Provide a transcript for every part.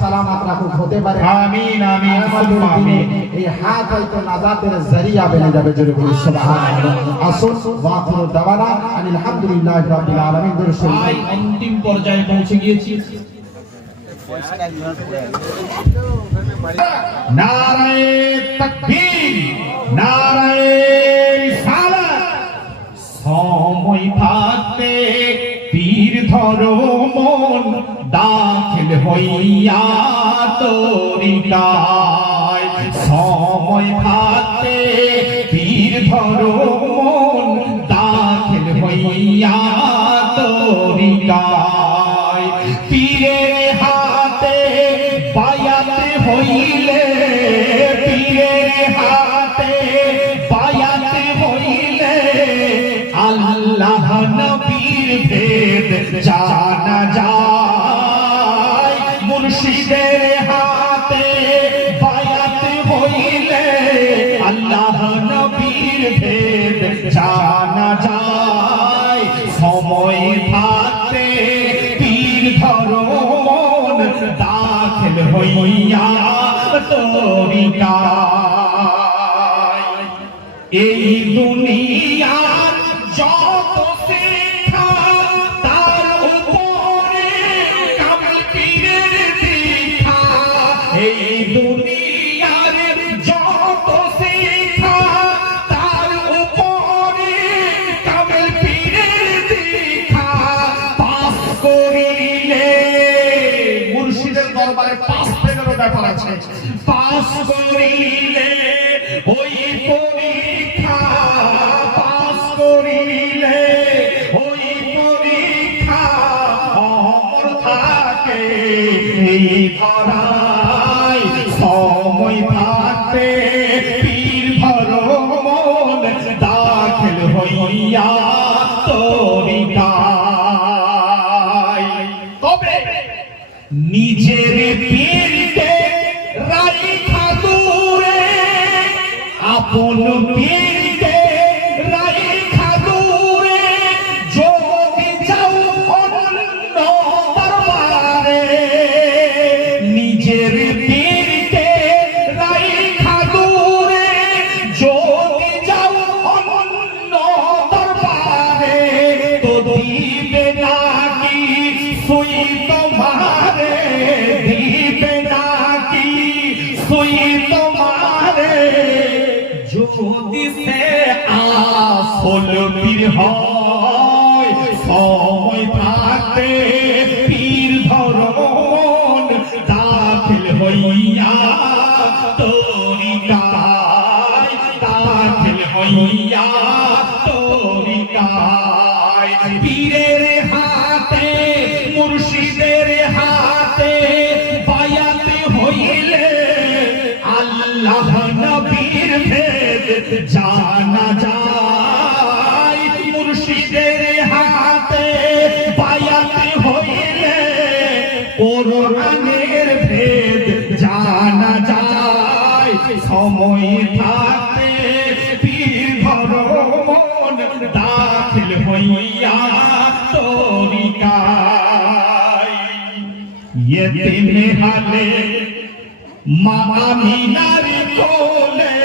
সালামত রাখুক, হতে পারে আমিন আমিন সুম্মা আমিন। এই হাত হয়তো নাজাতের জরিয়া বনে যাবে, জোরে বলি সুবহানাল্লাহ। আসুন ওয়া আখিরু দাওয়ানা আলহামদুলিল্লাহি রাব্বিল আলামিন। ভাই অন্তিম পর্যায়ে পৌঁছে গিয়েছি। নারায়ে তাকবীর, নারায়ে রিসালাত। সময় থাকতে তীর ধরো মন, দাখিল হইয়া তরিকায়। সময় থাকতে তীর ধরো মন, দাখিল হইয়া তরিকায়। পীরের হাতে বায়াতে হইলে, পীরের হাতে বায়াতে হইলে, আল্লাহ নবীর ভেদ জানা যায়। মুর্শিদের হাতে বায়াতে হইলে, আল্লাহ নবীর ভেদ জানা যায়। সময় থাকতে তীর ধরো মন, দাখিল হইয়া তরিকায়। এই দুনিয়ার যত শিক্ষা, তার উপরে কামিল পীরের দীক্ষা। এই দুনিয়ার যত শিক্ষা, তার উপরে কামিল পীরের দীক্ষা। পাস করিলে, মুর্শিদের দরবারে পাস ফেলেরও ব্যাপার আছে। পাস করিলে ওই পরীক্ষা, পাস করিলে ওই পরীক্ষা, অমর থাকে এই ধরায়। সময় থাকতে পীর ধরো মন, দাখিল হইয়া তরিকায়। তবে নিজের পীরকে রাইখা দূরে, আপন পীরকে রাইখা দূরে, যদি যাও অন্য দরবারে। নিজের পীরকে রাইখা দূরে, যদি যাও অন্য দরবারে, তো দিবে নাকি সুই তোমারে, দিবে নাকি সুই তোমারে। যদি সে আসল পীর হয়, সময় থাকতে পীর ধরো মন, দাখিল হইয়া তরিকায়, দাখিল হইয়া তরিকায়। পীরের হাতে মুর্শিদের হাতে বায়াতে হইলে, আল্লাহ নবীর ভেদ জানা যায়। মুর্শিদের হাতে বায়াতে হইলে, কোরআনের ভেদ জানা যায়। সময় থাকতে পীর ধরো মন, দাখিল হইয়া তরিকায়। ইয়েতিম হালে মা আমিনার কোলে,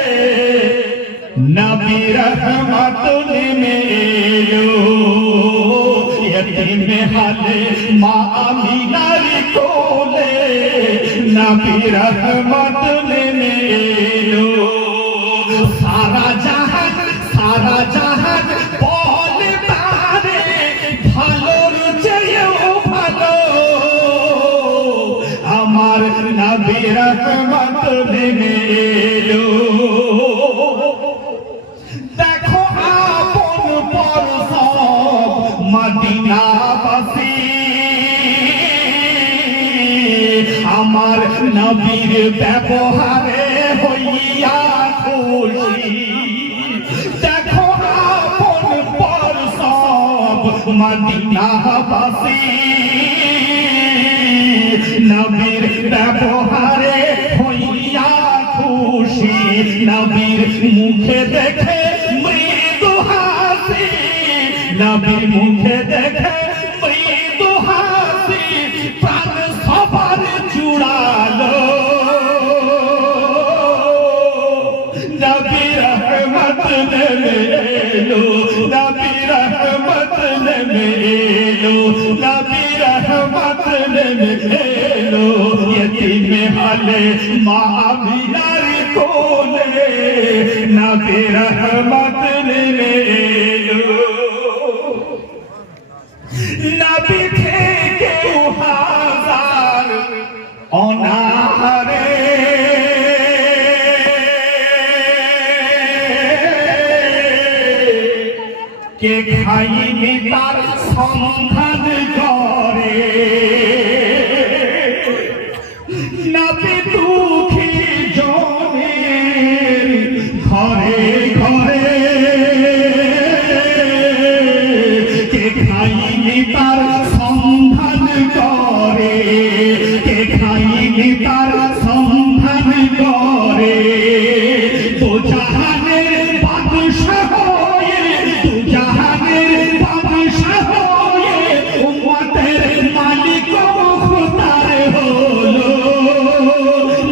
নবী রহমত নেমে এলো। ইয়েতিম হালে মা আমিনার কোলে, নবী রহমত নেমে এলো। সারা জাহান, সারা জাহান বলে তারে, ভালোর চেয়েও ভালো আমার নবী রহমত নেমে এলো। দেখো আপন পর সব মদিনাবাসী, আমার নবীর ব্যবহারে হইয়া খুশি। দেখো আপন পর সব মদিনাবাসী, নবীর ব্যবহারে হইয়া খুশি। নবীর মুখে দেখে মৃদু হাসি, নবীর মুখে দেখে মৃদু হাসি, প্রাণ সবার জুড়া নবী রহমত নেমে এলো ইতিম হালে মা আমিনার কোলে নবী রহমত নেমে এলো নবী থেকে হাজার অনাহারে কে খাইনি তার সন্ধান করে নবী দুঃখী জনের ঘরে ঘরে কে খাইনি তার সন্ধান করে কে খাইনি তার সন্ধান করে তো জাহানের বাদশাহ হয়ে তো জাহানের বাদশাহ হয়ে উম্মতের মালিক মুখতার হলো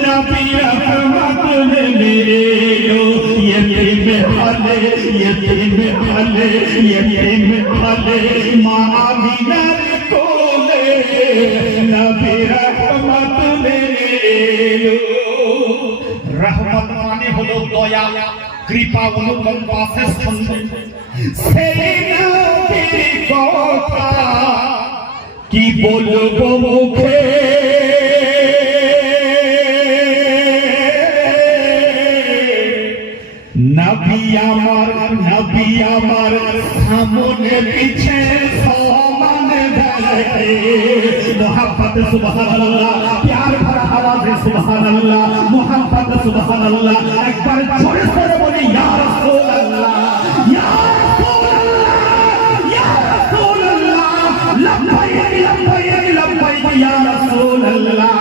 নবী রহমত নেমে এলো ইতিম হালে মা আমিনার কোলে নবী রহমত নেমে এলো রহমত মানে হলো দয়া কৃপা অনুকম্পা সেই নবীর কথা কি বলবো মুখে নবী আমার সামনে পিছে সমান ধরে মোহাম্মদ সুবহানাল্লাহ প্যার ভরা আওয়াজ সুবহানাল্লাহ মোহাম্মদ সুবহানাল্লাহ একবার জোরে জোরে বলি ইয়া রাসূলুল্লাহ ইয়া রাসূলুল্লাহ ইয়া রাসূলুল্লাহ লব্বাইক লব্বাইক লব্বাইক ইয়া রাসূলুল্লাহ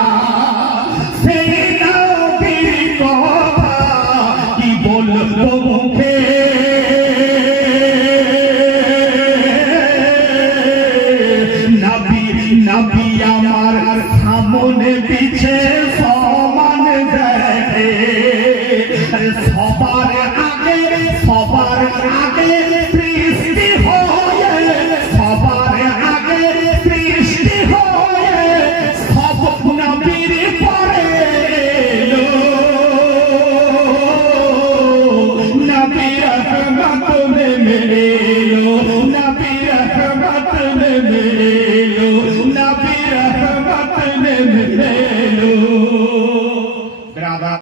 সেই নবীর কথা কি বলবো মুখে নবী আমার সামনে পিছে সমান দেখে সবার আগে সৃষ্টি হয়ে সবার আগে সৃষ্টি হয়ে সব নবীর পরে নবী রহমত নেমে